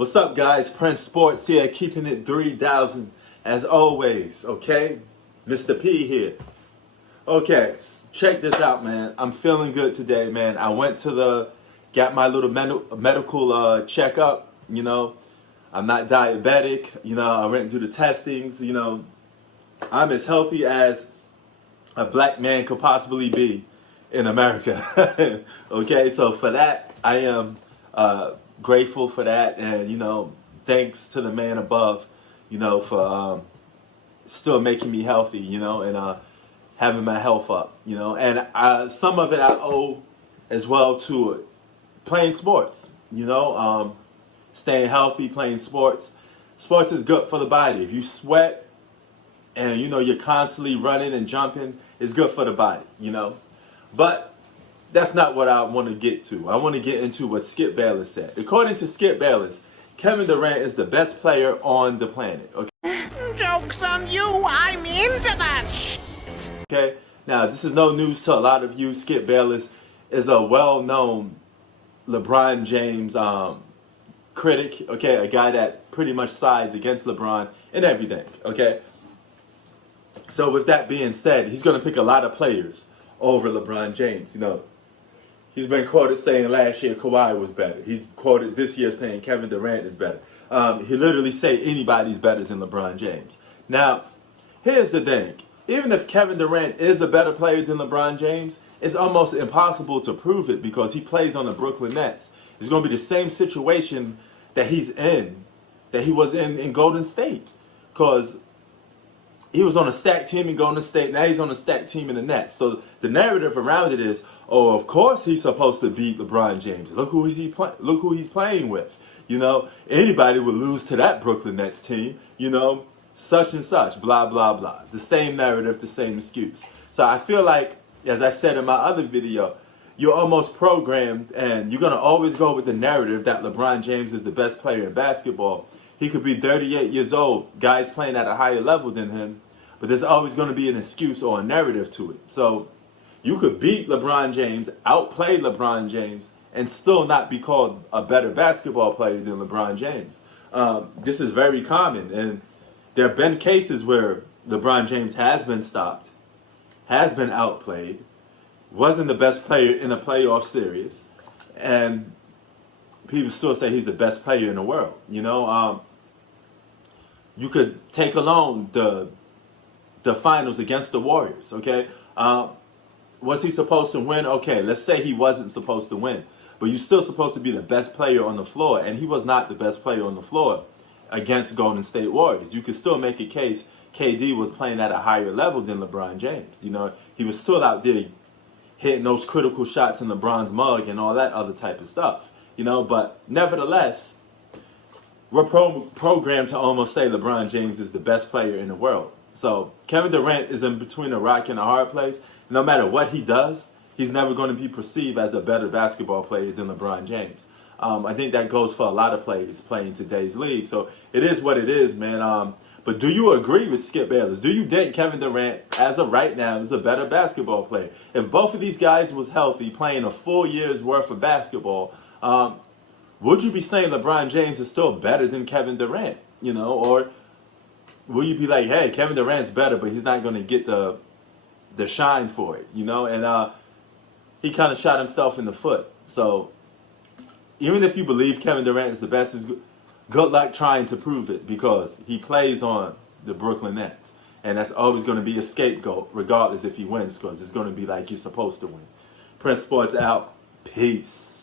What's up, guys? Prince Sports here, keeping it 3,000 as always, okay? Mr. P here. Okay, check this out, man. I'm feeling good today, man. I went to got my little medical checkup, you know. I'm not diabetic, you know. I went and do the testings, you know. I'm as healthy as a black man could possibly be in America. Okay, so for that, I am grateful for that, and you know, thanks to the man above, you know, for still making me healthy, you know, and having my health up, you know, and some of it I owe as well to playing sports, you know, staying healthy, playing sports. Sports is good for the body. If you sweat and you know you're constantly running and jumping, it's good for the body, you know. But that's not what I want to get to. I want to get into what Skip Bayless said. According to Skip Bayless, Kevin Durant is the best player on the planet. Okay. Joke's on you, I'm into that shit. Okay. Now, this is no news to a lot of you. Skip Bayless is a well-known LeBron James critic. Okay, a guy that pretty much sides against LeBron in everything. Okay. So with that being said, he's going to pick a lot of players over LeBron James. You know, he's been quoted saying last year Kawhi was better. He's quoted this year saying Kevin Durant is better. He literally say anybody's better than LeBron James. Now, here's the thing. Even if Kevin Durant is a better player than LeBron James, it's almost impossible to prove it because he plays on the Brooklyn Nets. It's going to be the same situation that he's in, that he was in Golden State. Because he was on a stacked team in Golden State. Now he's on a stacked team in the Nets. So the narrative around it is, oh, of course he's supposed to beat LeBron James. Look who he's playing with. You know, anybody would lose to that Brooklyn Nets team. You know, such and such, blah blah blah. The same narrative, the same excuse. So I feel like, as I said in my other video, you're almost programmed, and you're gonna always go with the narrative that LeBron James is the best player in basketball. He could be 38 years old, guys playing at a higher level than him, but there's always going to be an excuse or a narrative to it. So you could beat LeBron James, outplay LeBron James, and still not be called a better basketball player than LeBron James. This is very common, and there have been cases where LeBron James has been stopped, has been outplayed, wasn't the best player in a playoff series, and people still say he's the best player in the world. You know, you could take alone the finals against the Warriors, okay? Was he supposed to win? Okay, let's say he wasn't supposed to win. But you're still supposed to be the best player on the floor, and he was not the best player on the floor against Golden State Warriors. You could still make a case KD was playing at a higher level than LeBron James. You know, he was still out there hitting those critical shots in LeBron's mug and all that other type of stuff. You know, but nevertheless, we're programmed to almost say LeBron James is the best player in the world. So Kevin Durant is in between a rock and a hard place. No matter what he does, he's never going to be perceived as a better basketball player than LeBron James. I think that goes for a lot of players playing today's league. So it is what it is, man. But do you agree with Skip Bayless? Do you think Kevin Durant, as of right now, is a better basketball player? If both of these guys was healthy, playing a full year's worth of basketball, would you be saying LeBron James is still better than Kevin Durant? You know, or will you be like, hey, Kevin Durant's better, but he's not going to get the shine for it, you know? And he kind of shot himself in the foot. So even if you believe Kevin Durant is the best, good luck trying to prove it because he plays on the Brooklyn Nets. And that's always going to be a scapegoat, regardless if he wins, because it's going to be like you're supposed to win. Prince Sports out. Peace.